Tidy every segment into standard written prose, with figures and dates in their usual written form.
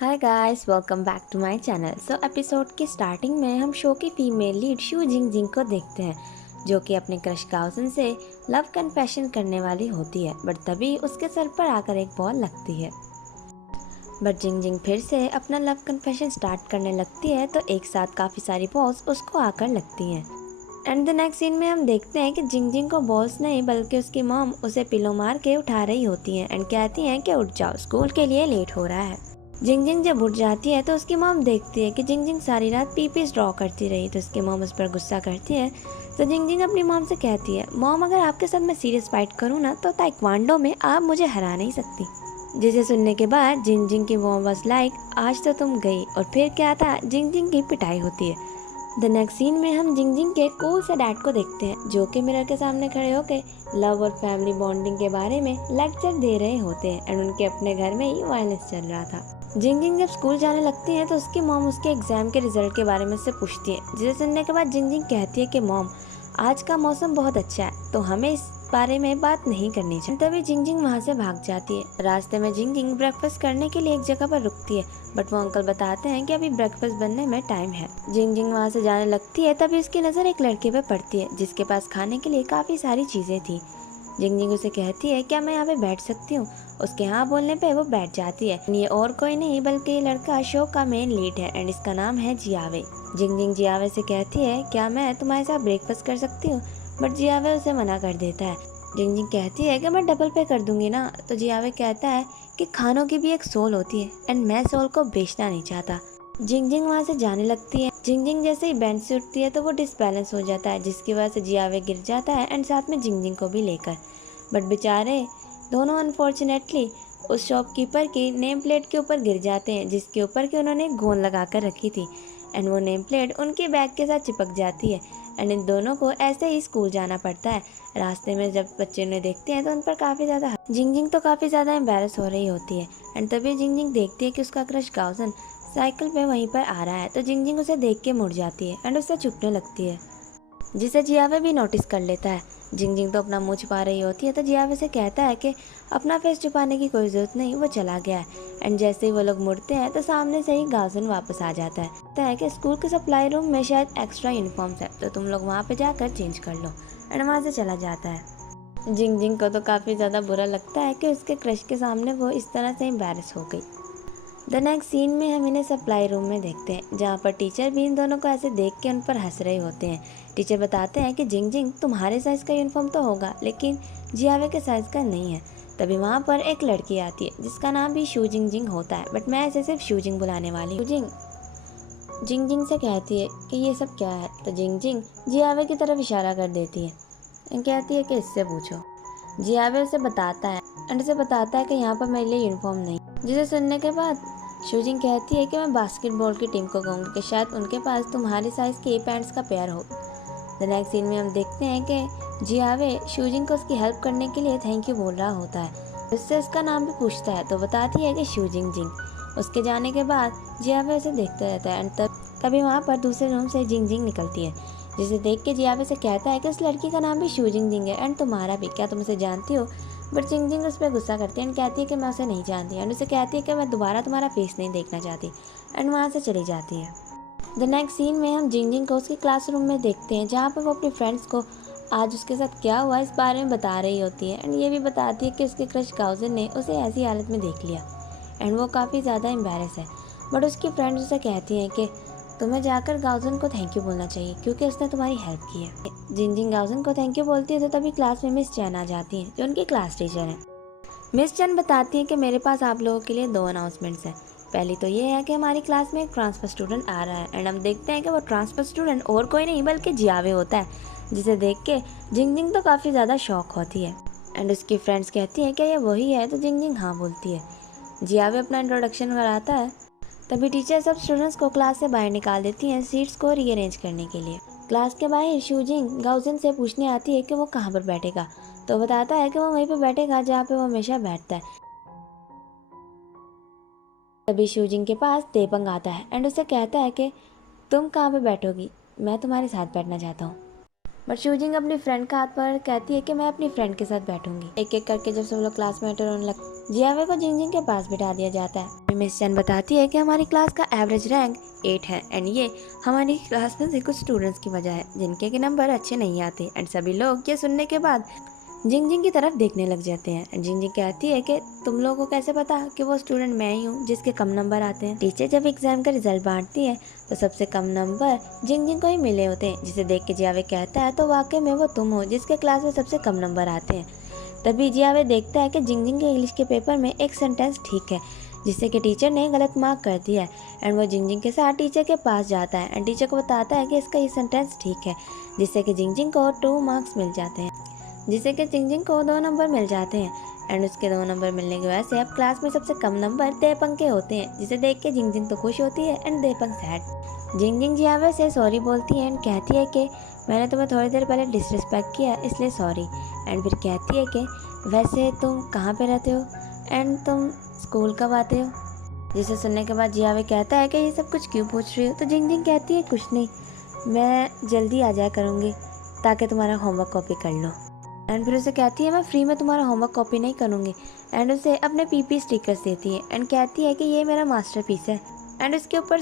Hi guys, welcome back to my channel. Episode की starting में हम शो की फीमेल लीड शू जिंग जिंग को देखते हैं, जो कि अपने क्रश गाउसन से लव कन्फेशन करने वाली होती है। बट तभी उसके सर पर आकर एक बॉल लगती है। बट जिंग जिंग फिर से अपना लव कन्फेशन स्टार्ट करने लगती है, तो एक साथ काफ़ी सारी बॉल्स उसको आकर लगती हैं। एंड द नेक्स्ट सीन में हम देखते हैं कि जिंग जिंग को बॉल्स नहीं बल्कि उसकी मॉम उसे पिलो मार के उठा रही होती हैं एंड कहती हैं कि उठ जाओ, स्कूल के लिए लेट हो रहा है। जिंग जिंग जब उठ जाती है तो उसकी मॉम देखती है कि जिंग जिंग सारी रात पीपीज ड्रॉ करती रही, तो उसकी मॉम उस पर गुस्सा करती है। तो जिंग जिंग अपनी मॉम से कहती है, मॉम अगर आपके साथ मैं सीरियस फाइट करूँ ना तो ताइक्वांडो में आप मुझे हरा नहीं सकती। जिसे सुनने के बाद जिंग जिंग की मॉम वाज लाइक, आज तो तुम गई। और फिर क्या था, जिंग जिंग की पिटाई होती है। द नेक्स्ट सीन में हम जिंग जिंग के कूल से डैड को देखते हैं, जो कि मिरर के सामने खड़े होकर लव और फैमिली बॉन्डिंग के बारे में लेक्चर दे रहे होते हैं एंड उनके अपने घर में ही वायलेंस चल रहा था। जिंग जिंग जब स्कूल जाने लगती है तो उसकी मॉम उसके एग्जाम के रिजल्ट के बारे में उससे पूछती है, जिसे सुनने के बाद जिंग जिंग कहती है कि मॉम, आज का मौसम बहुत अच्छा है तो हमें इस बारे में बात नहीं करनी चाहिए। तभी जिंग जिंग वहाँ से भाग जाती है। रास्ते में जिंग जिंग ब्रेकफास्ट करने के लिए एक जगह पर रुकती है, बट वो अंकल बताते हैं कि अभी ब्रेकफास्ट बनने में टाइम है। जिंग जिंग वहाँ से जाने लगती है, तभी उसकी नज़र एक लड़के पे पड़ती है जिसके पास खाने के लिए काफ़ी सारी चीज़ें थी। जिंग जिंग उसे कहती है, क्या मैं यहाँ पे बैठ सकती हूँ? उसके हाँ बोलने पे वो बैठ जाती है। ये और कोई नहीं बल्कि ये लड़का शो का मेन लीड है एंड इसका नाम है जियावे। जिंग जिंग जियावे से कहती है, क्या मैं तुम्हारे साथ ब्रेकफास्ट कर सकती हूँ? बट जियावे उसे मना कर देता है। जिंग जिंग कहती है कि मैं डबल पे कर दूंगी ना। तो जियावे कहता है कि खानों की भी एक सोल होती है एंड मैं सोल को बेचना नहीं चाहता। जिंग जिंग वहाँ से जाने लगती है। जिंग जिंग जैसे ही बेंच से उठती है तो वो डिसबैलेंस हो जाता है, जिसकी वजह से जियावे गिर जाता है एंड साथ में जिंग जिंग को भी लेकर। बट बेचारे दोनों अनफॉर्चुनेटली उस शॉपकीपर की नेम प्लेट के ऊपर गिर जाते हैं, जिसके ऊपर की उन्होंने गोंद लगा कर रखी थी एंड वो नेम प्लेट उनके बैग के साथ चिपक जाती है एंड इन दोनों को ऐसे ही स्कूल जाना पड़ता है। रास्ते में जब बच्चे उन्हें देखते हैं तो उन पर काफ़ी ज़्यादा जिंग जिंग तो काफ़ी ज़्यादा एम्बेरस हो रही होती है एंड तभी जिंग जिंग देखती है कि उसका क्रश गाउसन साइकिल पे वहीं पर आ रहा है। तो जिंग जिंग उसे देख के मुड़ जाती है एंड उससे छुपने लगती है, जिसे जियावे भी नोटिस कर लेता है। जिंग जिंग तो अपना मुंह छुपा रही होती है, तो जियावे से कहता है कि अपना फेस छुपाने की कोई ज़रूरत नहीं, वो चला गया है। एंड जैसे ही वो लोग मुड़ते हैं तो सामने से ही गाउसन वापस आ जाता है। कहता है कि स्कूल के सप्लाई रूम में शायद एक्स्ट्रा यूनिफॉर्म्स है, तो तुम लोग वहाँ पे जाकर चेंज कर लो। एंड वहाँ से चला जाता है। जिंग जिंग को तो काफ़ी ज़्यादा बुरा लगता है कि उसके क्रश के सामने वो इस तरह से एम्बैरस हो गई। द नेक्स्ट सीन में हम इन्हें सप्लाई रूम में देखते हैं, जहाँ पर टीचर भी इन दोनों को ऐसे देख के उन पर हंस रहे होते हैं। टीचर बताते हैं कि जिंग जिंग, तुम्हारे साइज़ का यूनिफॉर्म तो होगा लेकिन जियावे के साइज़ का नहीं है। तभी वहाँ पर एक लड़की आती है जिसका नाम भी शू जिंग जिंग होता है, बट मैं इसे सिर्फ शू जिंग बुलाने वाली हूँ। जिंग जिंग से कहती है कि ये सब क्या है। तो जिंग जिंग जियावे की तरफ इशारा कर देती है एंड कहती है कि इससे पूछो। जियावे उसे बताता है एंड उसे बताता है कि यहाँ पर मेरे लिए यूनिफॉर्म नहीं, जिसे सुनने के बाद शूजिंग कहती है कि मैं बास्केटबॉल की टीम को कहूँगी कि शायद उनके पास तुम्हारे साइज़ के पैंट्स का पेयर हो। द नेक्स्ट सीन में हम देखते हैं कि जियावे शूजिंग को उसकी हेल्प करने के लिए थैंक यू बोल रहा होता है। उससे उसका नाम भी पूछता है तो बताती है कि शूजिंग जिंग। उसके जाने के बाद जियावे उसे देखता रहता है एंड तभी वहाँ पर दूसरे रूम से जिंग जिंग निकलती है, जिसे देख के जियावे से कहता है कि उस लड़की का नाम भी शूजिंग जिंग है एंड तुम्हारा भी, क्या तुम उसे जानती हो? बट जिंग जिंग उस पर गुस्सा करती है एंड कहती है कि मैं उसे नहीं जानती एंड उसे कहती है कि मैं दोबारा तुम्हारा फेस नहीं देखना चाहती एंड वहाँ से चली जाती है। द नेक्स्ट सीन में हम जिंग जिंग को उसके क्लासरूम में देखते हैं, जहाँ पर वो अपने फ्रेंड्स को आज उसके साथ क्या हुआ इस बारे में बता रही होती है एंड ये भी बताती है कि उसके क्रश गाउसन ने उसे ऐसी हालत में देख लिया एंड वो काफ़ी ज़्यादा एम्बेरस है। बट उसकी फ्रेंड्स उसे कहती हैं कि तुम्हें जाकर गाउसन को थैंक यू बोलना चाहिए क्योंकि उसने तुम्हारी हेल्प की है। जिंग जिंग गाउसन को थैंक यू बोलती है तो तभी क्लास में मिस चैन आ जाती हैं, जो उनकी क्लास टीचर हैं। मिस चैन बताती हैं कि मेरे पास आप लोगों के लिए दो अनाउंसमेंट्स हैं। पहली तो ये है कि हमारी क्लास में एक ट्रांसफर स्टूडेंट आ रहा है एंड हम देखते हैं कि वो ट्रांसफर स्टूडेंट और कोई नहीं बल्कि जियावे होता है, जिसे देख के जिंग जिंग तो काफ़ी ज़्यादा शॉक होती है एंड उसकी फ्रेंड्स कहती हैं कि ये वही है, तो जिंग जिंग हाँ बोलती है। जियावे अपना इंट्रोडक्शन कराता है, तभी टीचर सब स्टूडेंट्स को क्लास से बाहर निकाल देती हैं सीट्स को रीअरेंज करने के लिए। क्लास के बाहर शूजिंग गाउजन से पूछने आती है कि वो कहाँ पर बैठेगा, तो बताता है कि वो वहीं पर बैठेगा जहाँ पे वो हमेशा बैठता है। तभी शूजिंग के पास तेपंग आता है एंड उसे कहता है कि तुम कहाँ पे बैठोगी, मैं तुम्हारे साथ बैठना चाहता हूँ। बट शूजिंग अपनी फ्रेंड का हाथ पर कहती है कि मैं अपनी फ्रेंड के साथ बैठूंगी। एक एक करके जब सब लोग क्लास में एंटर होने लगते, जियावे को जिंग जिंग के पास बिठा दिया जाता है। मिस चैन बताती है कि हमारी क्लास का एवरेज रैंक 8 है एंड ये हमारी क्लास में से कुछ स्टूडेंट्स की वजह है जिनके नंबर अच्छे नहीं आते। एंड सभी लोग ये सुनने के बाद जिंग जिंग की तरफ देखने लग जाते हैं। एंड जिंग जिंग कहती है कि तुम लोगों को कैसे पता कि वो स्टूडेंट मैं ही हूँ जिसके कम नंबर आते हैं। टीचर जब एग्जाम का रिजल्ट बांटती है तो सबसे कम नंबर जिंग जिंग को ही मिले होते हैं, जिसे देख के जियावे कहता है तो वाकई में वो तुम हो जिसके क्लास में सबसे कम नंबर आते हैं। तभी जियावे देखता है कि जिंग जिंग के इंग्लिश के पेपर में एक सेंटेंस ठीक है जिससे कि टीचर ने गलत मार्क कर दिया है। एंड वो जिंग जिंग के साथ टीचर के पास जाता है एंड टीचर को बताता है कि इसका ये सेंटेंस ठीक है, जिससे कि जिंग जिंग को 2 मार्क्स मिल जाते हैं, जिससे कि जिंग जिंग को 2 नंबर मिल जाते हैं। एंड उसके 2 नंबर मिलने की वजह से अब क्लास में सबसे कम नंबर देपंग के होते हैं, जिसे देख के जिंग जिंग तो खुश होती है एंड देपंग सैड। जिंग जिंग जियावे से सॉरी बोलती है एंड कहती है कि मैंने तुम्हें थोड़ी देर पहले डिसरिस्पेक्ट किया इसलिए सॉरी। एंड फिर कहती है कि वैसे तुम कहाँ पे रहते हो एंड तुम स्कूल कब आते हो, जिसे सुनने के बाद जियावे कहता है कि ये सब कुछ क्यों पूछ रही हो। तो जिंग जिंग कहती है कुछ नहीं, मैं जल्दी आ जाया करूँगी ताकि तुम्हारा होमवर्क कॉपी कर लो। एंड फिर उसे कहती है मैं फ्री में तुम्हारा होमवर्क कॉपी नहीं करूँगी। एंड उसे अपने पीपी स्टिकर्स देती है एंड कहती है कि ये मेरा मास्टरपीस है। एंड उसके ऊपर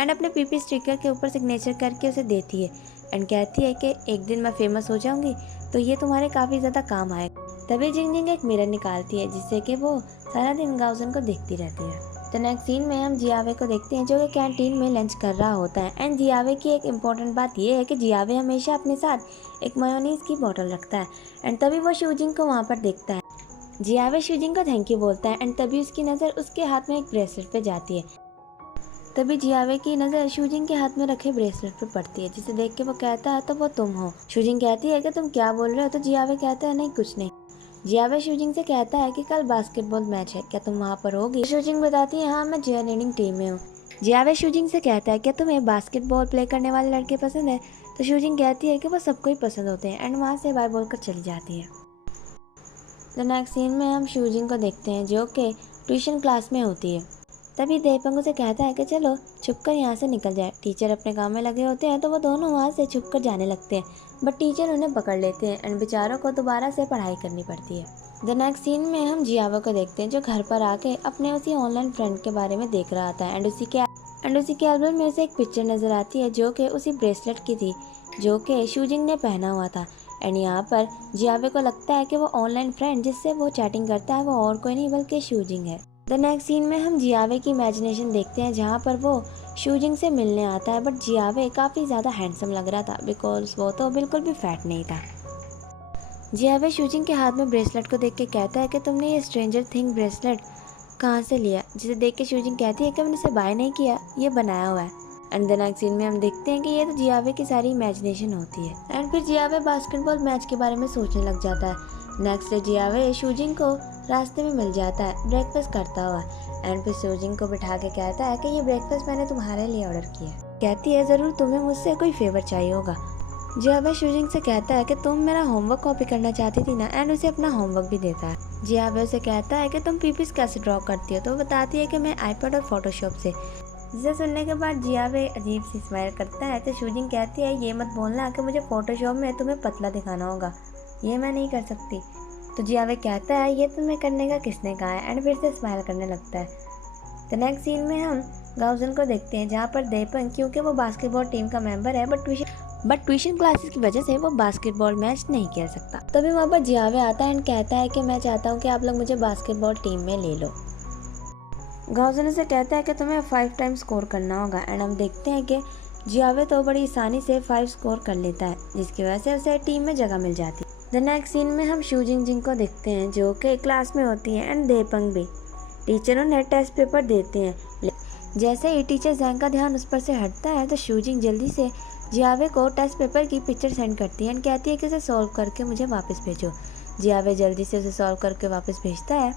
अपने पीपी स्टिकर के ऊपर सिग्नेचर करके उसे देती है एंड कहती है कि एक दिन मैं फेमस हो जाऊंगी तो ये तुम्हारे काफ़ी ज़्यादा काम आएगा। तभी जिंग जिंग एक मिरर निकालती है जिससे कि वो सारा दिन गाउजन को देखती रहती है। तो नेक्स्ट सीन में हम जियावे को देखते हैं जो कि कैंटीन में लंच कर रहा होता है। एंड जियावे की एक इम्पॉर्टेंट बात यह है कि जियावे हमेशा अपने साथ एक मेयोनीज की बोतल रखता है। एंड तभी वो शूजिंग को वहाँ पर देखता है। जियावे शूजिंग को थैंक यू बोलता है एंड तभी उसकी नज़र उसके हाथ में एक ब्रेसलेट पे जाती है। तभी जियावे की नज़र शूजिंग के हाथ में रखे ब्रेसलेट पर पड़ती है, जिसे देख के वो कहता है तो वो तुम हो। शूजिंग कहती है कि तुम क्या बोल रहे हो। तो जियावे कहता है नहीं कुछ नहीं। जियावे शूजिंग से कहता है कि कल बास्केटबॉल मैच है, क्या तुम वहाँ पर होगी। शूजिंग बताती है हाँ मैं चीयरलीडिंग टीम में हूँ। जियावे शूजिंग से कहता है क्या तुम्हें बास्केटबॉल प्ले करने वाले लड़के पसंद है। तो शूजिंग कहती है कि वो सबको ही पसंद होते हैं एंड वहाँ से बाय बोलकर चली जाती है। तो नेक्स्ट सीन में हम शूजिंग को देखते हैं जो कि ट्यूशन क्लास में होती है। तभी देपंग उसे कहता है कि चलो छुपकर यहाँ से निकल जाए। टीचर अपने काम में लगे होते हैं तो वो दोनों वहाँ से छुपकर जाने लगते हैं, बट टीचर उन्हें पकड़ लेते हैं एंड बेचारों को दोबारा से पढ़ाई करनी पड़ती है। द नेक्स्ट सीन में हम जियावा को देखते हैं जो घर पर आके अपने उसी ऑनलाइन फ्रेंड के बारे में देख रहा था एंड उसी के एल्बम में उसे एक पिक्चर नज़र आती है जो कि उसी ब्रेसलेट की थी जो कि शूजिंग ने पहना हुआ था। एंड यहाँ पर जियावे को लगता है कि वो ऑनलाइन फ्रेंड जिससे वो चैटिंग करता है वो और कोई नहीं बल्कि शूजिंग है। द नेक्स्ट सीन में हम जियावे की इमेजिनेशन देखते हैं जहाँ पर वो शूजिंग से मिलने आता है, बट जियावे काफ़ी ज़्यादा हैंडसम लग रहा था बिकॉज वो तो बिल्कुल भी फैट नहीं था। जियावे शूजिंग के हाथ में ब्रेसलेट को देख के कहता है कि तुमने ये स्ट्रेंजर थिंग ब्रेसलेट कहाँ से लिया, जिसे देख के शूजिंग कहती है कि मैंने इसे बाय नहीं किया, ये बनाया हुआ है। एंड द नेक्स्ट सीन में हम देखते हैं कि ये तो जियावे की सारी इमेजिनेशन होती है। एंड फिर जियावे बास्केटबॉल मैच के बारे में सोचने लग जाता है। नेक्स्ट डे जियावे शूजिंग को रास्ते में मिल जाता है ब्रेकफास्ट करता हुआ एंड फिर शूजिंग को बिठा के कहता है कि ये ब्रेकफास्ट मैंने तुम्हारे लिए ऑर्डर किया है। कहती है ज़रूर तुम्हें मुझसे कोई फेवर चाहिए होगा। जियावे शूजिंग से कहता है कि तुम मेरा होमवर्क कॉपी करना चाहती थी ना एंड उसे अपना होमवर्क भी देता है। जियावे उसे कहता है कि तुम पीपीस कैसे ड्रॉ करती हो, तो बताती है कि मैं आईपैड और फोटोशॉप से। जिसे सुनने के बाद जियावे अजीब सी स्माइल करता है। तो शूजिंग कहती है ये मत बोलना कि मुझे फोटोशॉप में तुम्हें पतला दिखाना होगा, ये मैं नहीं कर सकती। तो जियावे कहता है ये तुम्हें करने का किसने कहा है एंड फिर से स्माइल करने लगता है। तो नेक्स्ट सीन में हम गाउजन को देखते हैं जहाँ पर देपंग क्योंकि वो बास्केटबॉल टीम का मेंबर है बट ट्यूशन क्लासेस की वजह से वो बास्केटबॉल मैच नहीं खेल सकता। तभी वहाँ पर जियावे आता है एंड कहता है कि मैं चाहता हूँ कि आप लोग मुझे बास्केटबॉल टीम में ले लो। गाउजन से कहता है कि तुम्हें 5 टाइम्स स्कोर करना होगा एंड हम देखते हैं कि जियावे तो बड़ी आसानी से 5 स्कोर कर लेता है जिसकी वजह से उसे टीम में जगह मिल जाती है। द नेक्स्ट सीन में हम शूजिंग जिंग को देखते हैं जो कि क्लास में होती है एंड देपंग भी। टीचर उन्हें टेस्ट पेपर देते हैं। जैसे ही टीचर जैंग का ध्यान उस पर से हटता है तो शूजिंग जल्दी से जियावे को टेस्ट पेपर की पिक्चर सेंड करती है एंड कहती है कि उसे सॉल्व करके मुझे वापस भेजो। जियावे जल्दी से उसे सॉल्व करके वापस भेजता है।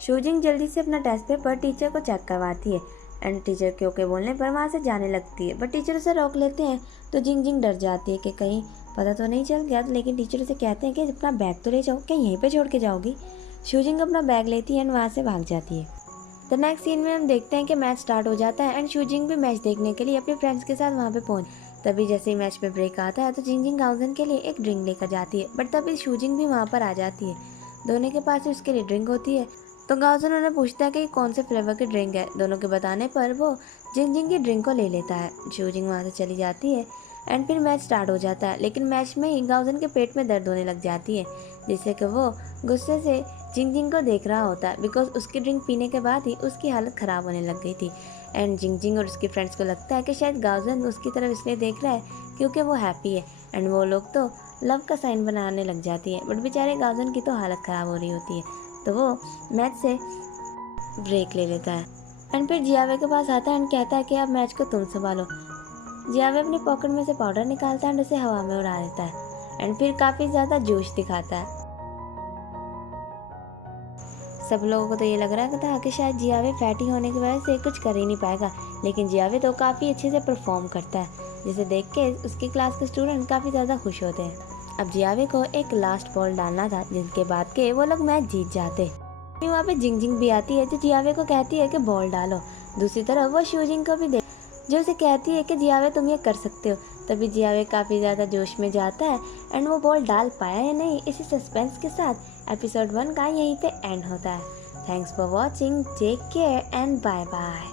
शूजिंग जल्दी से अपना टेस्ट पेपर टीचर को चेक करवाती है एंड टीचर के ओके बोलने पर वहाँ से जाने लगती है, बट टीचर उसे रोक लेते हैं। तो जिंग जिंग डर जाती है कि कहीं पता तो नहीं चल गया, लेकिन टीचर उसे कहते हैं कि अपना बैग तो ले जाओ, क्या यहीं पे छोड़ के जाओगी। शूजिंग अपना बैग लेती है एंड वहाँ से भाग जाती है। तो नेक्स्ट सीन में हम देखते हैं कि मैच स्टार्ट हो जाता है एंड शूजिंग भी मैच देखने के लिए अपने फ्रेंड्स के साथ वहाँ पे पहुँच। तभी जैसे ही मैच पे ब्रेक आता है तो जिंग जिंग गाउजन के लिए एक ड्रिंक लेकर जाती है, बट तभी शूजिंग भी वहाँ पर आ जाती है। दोनों के पास उसके लिए ड्रिंक होती है। तो गाओजन उन्हें पूछता है कि कौन से फ्लेवर की ड्रिंक है। दोनों के बताने पर वो जिंग जिंग की ड्रिंक को ले लेता है। शूजिंग वहाँ से चली जाती है एंड फिर मैच स्टार्ट हो जाता है। लेकिन मैच में ही गाओजन के पेट में दर्द होने लग जाती है, जिससे कि वो गुस्से से जिंग जिंग को देख रहा होता है, बिकॉज उसकी ड्रिंक पीने के बाद ही उसकी हालत ख़राब होने लग गई थी। एंड जिंग जिंग और उसके फ्रेंड्स को लगता है कि शायद गाओजन उसकी तरफ इसलिए देख रहा है क्योंकि वो हैप्पी है, एंड वो लोग तो लव का साइन बनाने लग जाती है। बट बेचारे गाओजन की तो हालत ख़राब हो रही होती है, तो वो मैच से ब्रेक ले लेता है। एंड फिर जियावे के पास आता है एंड कहता है कि अब मैच को तुम संभालो। जियावे अपनी पॉकेट में से पाउडर निकालता है एंड उसे हवा में उड़ा देता है एंड फिर काफ़ी ज़्यादा जोश दिखाता है। सब लोगों को तो ये लग रहा था कि शायद जियावे फैटी होने की वजह से कुछ कर ही नहीं पाएगा, लेकिन जियावे तो काफ़ी अच्छे से परफॉर्म करता है, जिसे देख के उसकी क्लास के स्टूडेंट काफ़ी ज़्यादा खुश होते हैं। अब जियावे को एक लास्ट बॉल डालना था, जिसके बाद के वो लोग मैच जीत जाते। वहाँ पे जिंग जिंग भी आती है जो जियावे को कहती है कि बॉल डालो। दूसरी तरफ वो शूजिंग को भी देख जो उसे कहती है कि जियावे तुम ये कर सकते हो। तभी जियावे काफ़ी ज़्यादा जोश में जाता है एंड वो बॉल डाल पाया या नहीं, इसी सस्पेंस के साथ एपिसोड 1 का यहीं पे एंड होता है। Thanks for watching, take care and bye bye.